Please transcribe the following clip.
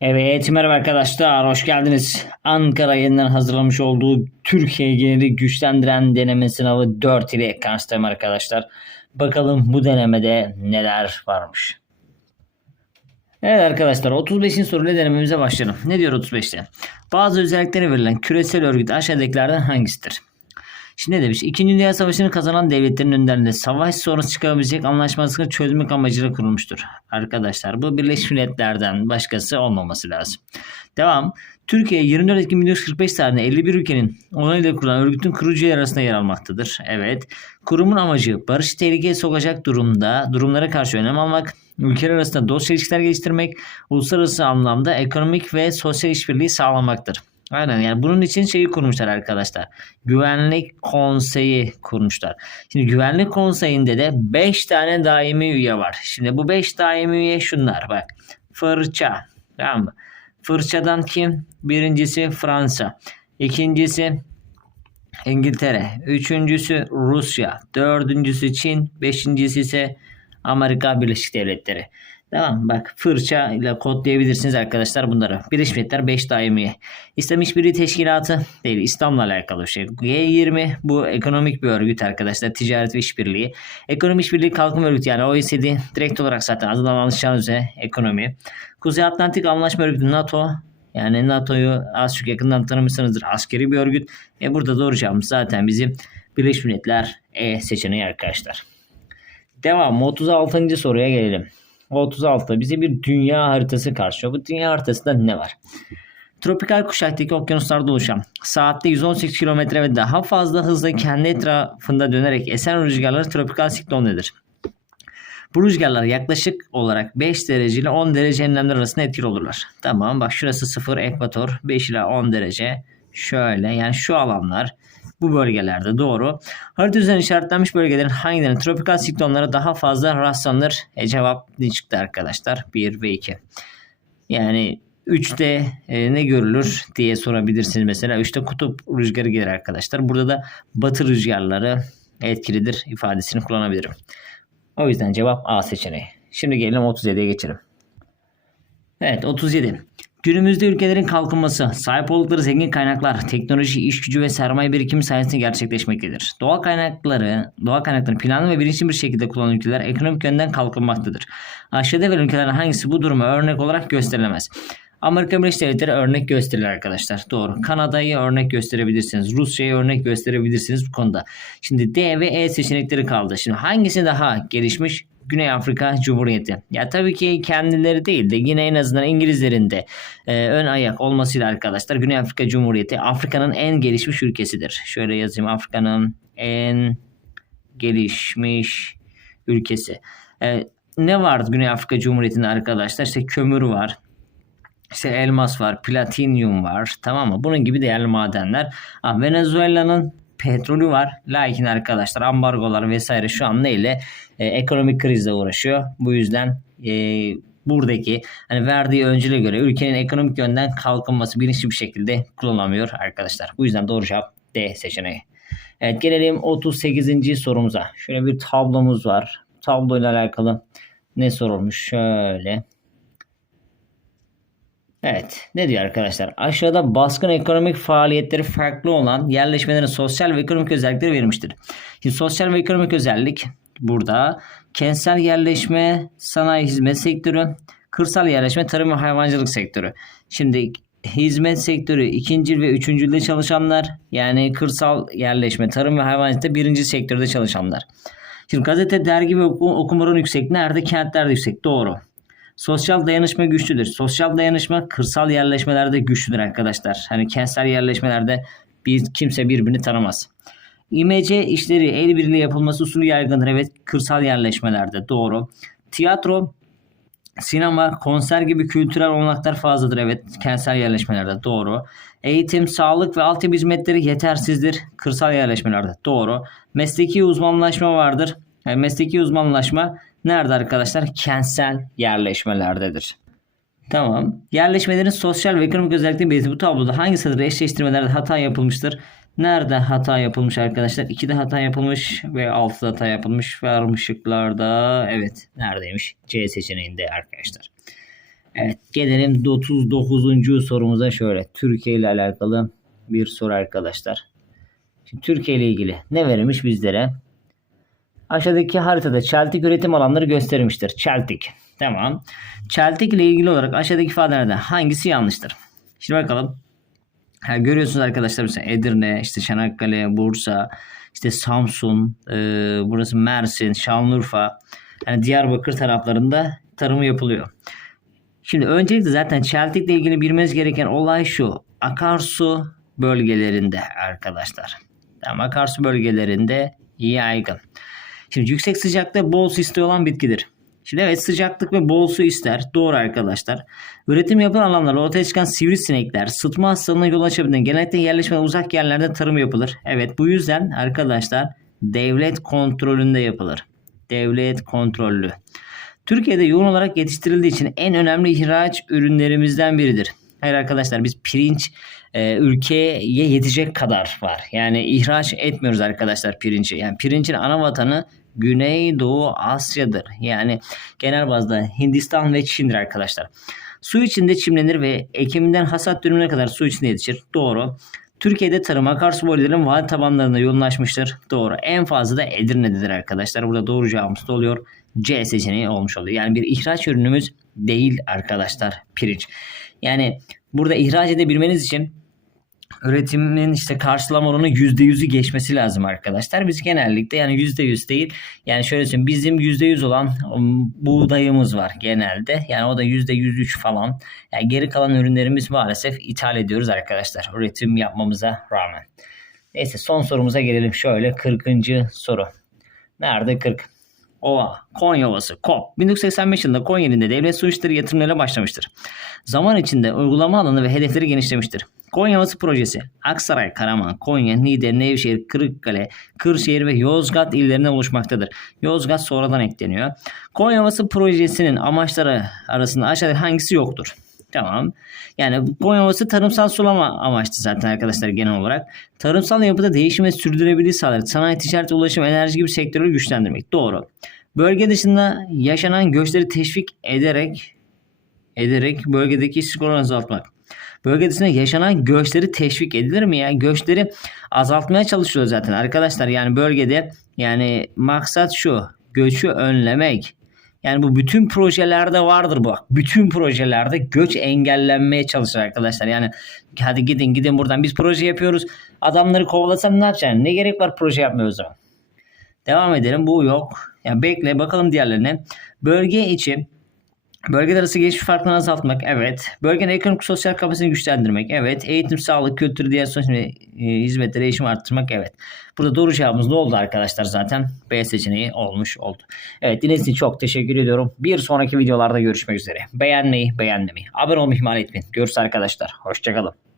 Evet merhaba arkadaşlar hoş geldiniz. Ankara yeniden hazırlamış olduğu Türkiye geneli güçlendiren deneme sınavı 4 ile karşıdayım arkadaşlar. Bakalım bu denemede neler varmış. Evet arkadaşlar 35. soruyla denememize başlayalım. Ne diyor 35'te? Bazı özellikleri verilen küresel örgüt aşağıdakilerden hangisidir? Şimdi demiş? İkinci Dünya Savaşı'nı kazanan devletlerin önderinde savaş sonrası çıkabilecek anlaşmazlıkları çözmek amacıyla kurulmuştur. Arkadaşlar bu Birleşmiş Milletler'den başkası olmaması lazım. Devam. Türkiye 24 Ekim 1945 tarihinde 51 ülkenin onayıyla kurulan örgütün kurucu üyeleri arasında yer almaktadır. Evet. Kurumun amacı barışı tehlikeye sokacak durumda durumlara karşı önlem almak, ülkeler arasında dost ilişkiler geliştirmek, uluslararası anlamda ekonomik ve sosyal işbirliği sağlamaktır. Aynen yani bunun için şeyi kurmuşlar arkadaşlar. Güvenlik konseyi kurmuşlar. Şimdi güvenlik konseyinde de 5 tane daimi üye var. Şimdi bu 5 daimi üye şunlar bak. Fırça. Tamam mı? Fırçadan kim? Birincisi Fransa. İkincisi İngiltere. Üçüncüsü Rusya. Dördüncüsü Çin. Beşincisi ise Amerika Birleşik Devletleri. Tamam bak fırça ile kodlayabilirsiniz arkadaşlar bunları. Birleşmiş Milletler 5 daimi. İslam İşbirliği Teşkilatı değil İslam'la alakalı bir şey. G20 bu ekonomik bir örgüt arkadaşlar. Ticaret ve işbirliği. Ekonomi İşbirliği Kalkınma Örgütü yani OECD direkt olarak zaten adından anlaşacağınız üzere ekonomi. Kuzey Atlantik Anlaşma Örgütü NATO yani NATO'yu az çok yakından tanımışsınızdır. Askeri bir örgüt. E burada doğru cevabımız zaten bizim Birleşmiş Milletler E seçeneği arkadaşlar. Devam 36. soruya gelelim. 36 bize bir dünya haritası karşılıyor. Bu dünya haritasında ne var? Tropikal kuşaktaki okyanuslarda oluşan saatte 118 km ve daha fazla hızla kendi etrafında dönerek esen rüzgarları tropikal siklon nedir? Bu rüzgarlar yaklaşık olarak 5 derece ile 10 derece enlemler arasında etkili olurlar. Tamam bak şurası 0 ekvator 5 ile 10 derece şöyle yani şu alanlar bu bölgelerde doğru. Harita üzerinde işaretlenmiş bölgelerin hangilerinin tropikal siklonlara daha fazla rastlanır? E cevap ne çıktı arkadaşlar? 1 ve 2. Yani 3'te e, ne görülür diye sorabilirsiniz mesela. 3'te kutup rüzgarı gelir arkadaşlar. Burada da batı rüzgarları etkilidir ifadesini kullanabilirim. O yüzden cevap A seçeneği. Şimdi gelelim 37'ye geçelim. Evet 37. Günümüzde ülkelerin kalkınması, sahip oldukları zengin kaynaklar, teknoloji, iş gücü ve sermaye birikimi sayesinde gerçekleşmektedir. Doğal kaynakları, doğal kaynakların planlı ve bilinçli bir şekilde kullanan ülkeler ekonomik yönden kalkınmaktadır. Aşağıda verilen ülkelerin hangisi bu duruma örnek olarak gösterilemez? Amerika Birleşik Devletleri örnek gösterilir arkadaşlar. Doğru. Kanada'yı örnek gösterebilirsiniz. Rusya'yı örnek gösterebilirsiniz bu konuda. Şimdi D ve E seçenekleri kaldı. Şimdi hangisi daha gelişmiş? Güney Afrika Cumhuriyeti. Ya tabii ki kendileri değil de yine en azından İngilizlerin de e, ön ayak olmasıyla arkadaşlar Güney Afrika Cumhuriyeti Afrika'nın en gelişmiş ülkesidir. Şöyle yazayım Afrika'nın en gelişmiş ülkesi. E, ne var Güney Afrika Cumhuriyeti'nde arkadaşlar? İşte kömür var. İşte elmas var, platinyum var. Tamam mı? Bunun gibi değerli madenler. Ah, Venezuela'nın petrolü var. Lakin arkadaşlar ambargolar vesaire şu an neyle? E, ekonomik krizle uğraşıyor. Bu yüzden e, buradaki hani verdiği öncüle göre ülkenin ekonomik yönden kalkınması bilinçli bir şekilde kullanılamıyor arkadaşlar. Bu yüzden doğru cevap D seçeneği. Evet gelelim 38. sorumuza. Şöyle bir tablomuz var. Tabloyla alakalı ne sorulmuş? Şöyle. Evet. Ne diyor arkadaşlar? Aşağıda baskın ekonomik faaliyetleri farklı olan yerleşmelerin sosyal ve ekonomik özellikleri verilmiştir. Şimdi sosyal ve ekonomik özellik burada kentsel yerleşme, sanayi hizmet sektörü, kırsal yerleşme, tarım ve hayvancılık sektörü. Şimdi hizmet sektörü ikinci ve üçüncülde çalışanlar yani kırsal yerleşme, tarım ve hayvancılıkta birinci sektörde çalışanlar. Şimdi gazete, dergi ve oku, okumaların yüksek. Nerede? Kentlerde yüksek. Doğru. Sosyal dayanışma güçlüdür. Sosyal dayanışma kırsal yerleşmelerde güçlüdür arkadaşlar. Hani kentsel yerleşmelerde bir kimse birbirini tanımaz. İmece işleri el birliği yapılması usulü yaygındır. Evet kırsal yerleşmelerde doğru. Tiyatro, sinema, konser gibi kültürel olanaklar fazladır. Evet kentsel yerleşmelerde doğru. Eğitim, sağlık ve altyapı hizmetleri yetersizdir. Kırsal yerleşmelerde doğru. Mesleki uzmanlaşma vardır. Yani mesleki uzmanlaşma Nerede arkadaşlar? Kentsel yerleşmelerdedir. Tamam. Yerleşmelerin sosyal ve ekonomik özellikleri belirti bu tabloda hangi sırada eşleştirmelerde hata yapılmıştır? Nerede hata yapılmış arkadaşlar? 2'de hata yapılmış ve 6'da hata yapılmış. Vermiş şıklarda evet neredeymiş? C seçeneğinde arkadaşlar. Evet gelelim 39. sorumuza şöyle. Türkiye ile alakalı bir soru arkadaşlar. Şimdi Türkiye ile ilgili ne verilmiş bizlere? Aşağıdaki haritada çeltik üretim alanları gösterilmiştir. Çeltik. Tamam. Çeltik ile ilgili olarak aşağıdaki ifadelerden hangisi yanlıştır? Şimdi bakalım. Ha, görüyorsunuz arkadaşlar mesela Edirne, işte Çanakkale, Bursa, işte Samsun, e, burası Mersin, Şanlıurfa, yani Diyarbakır taraflarında tarımı yapılıyor. Şimdi öncelikle zaten çeltikle ilgili bilmeniz gereken olay şu. Akarsu bölgelerinde arkadaşlar. Tamam, akarsu bölgelerinde yaygın. Şimdi yüksek sıcakta bol su isteği olan bitkidir. Şimdi evet sıcaklık ve bol su ister. Doğru arkadaşlar. Üretim yapılan alanlarda ortaya çıkan sivrisinekler sıtma hastalığına yol açabilen genellikle yerleşmeden uzak yerlerde tarım yapılır. Evet bu yüzden arkadaşlar devlet kontrolünde yapılır. Devlet kontrollü. Türkiye'de yoğun olarak yetiştirildiği için en önemli ihraç ürünlerimizden biridir. Hayır arkadaşlar biz pirinç e, ülkeye yetecek kadar var. Yani ihraç etmiyoruz arkadaşlar pirinci. Yani pirincin ana vatanı Güneydoğu Asya'dır. Yani genel bazda Hindistan ve Çin'dir arkadaşlar. Su içinde çimlenir ve ekiminden hasat dönümüne kadar su içinde yetişir. Doğru. Türkiye'de tarım akarsu boyların vadi tabanlarında yoğunlaşmıştır. Doğru. En fazla da Edirne'dedir arkadaşlar. Burada doğru cevabımız da oluyor. C seçeneği olmuş oluyor. Yani bir ihraç ürünümüz değil arkadaşlar pirinç. Yani burada ihraç edebilmeniz için üretimin işte karşılama oranı %100'ü geçmesi lazım arkadaşlar. Biz genellikle yani %100 değil yani şöyle söyleyeyim bizim %100 olan buğdayımız var genelde. Yani o da %103 falan. Yani geri kalan ürünlerimiz maalesef ithal ediyoruz arkadaşlar üretim yapmamıza rağmen. Neyse son sorumuza gelelim şöyle 40. soru. Nerede 40? Ova, Konya Ovası, KOP. 1985 yılında Konya ilinde devlet su işleri yatırımlarıyla başlamıştır. Zaman içinde uygulama alanı ve hedefleri genişlemiştir. Konya Ovası projesi Aksaray, Karaman, Konya, Niğde, Nevşehir, Kırıkkale, Kırşehir ve Yozgat illerinden oluşmaktadır. Yozgat sonradan ekleniyor. Konya Ovası projesinin amaçları arasında aşağıda hangisi yoktur? Tamam. Yani Konya Ovası tarımsal sulama amaçlı zaten arkadaşlar genel olarak. Tarımsal yapıda değişim ve sürdürülebilirliği sağlar. Sanayi, ticaret, ulaşım, enerji gibi sektörleri güçlendirmek. Doğru. Bölge dışında yaşanan göçleri teşvik ederek ederek bölgedeki işsizlik azaltmak. Bölge dışında yaşanan göçleri teşvik edilir mi ya? Göçleri azaltmaya çalışıyor zaten arkadaşlar. Yani bölgede yani maksat şu. Göçü önlemek. Yani bu bütün projelerde vardır bu. Bütün projelerde göç engellenmeye çalışır arkadaşlar. Yani hadi gidin gidin buradan biz proje yapıyoruz. Adamları kovalasam ne yapacaksın? Ne gerek var proje yapmaya o zaman? Devam edelim. Bu yok. Yani bekle bakalım diğerlerine. Bölge içi Bölgeler arası geçiş farkını azaltmak, evet. Bölgenin ekonomik sosyal kapasitesini güçlendirmek, evet. Eğitim, sağlık, kültür, diğer sosyal e, hizmetleri erişim arttırmak, evet. Burada doğru cevabımız ne oldu arkadaşlar zaten? B seçeneği olmuş oldu. Evet dinlediğiniz için çok teşekkür ediyorum. Bir sonraki videolarda görüşmek üzere. Beğenmeyi, beğenmeyi, abone olmayı ihmal etmeyin. Görüşürüz arkadaşlar. Hoşçakalın.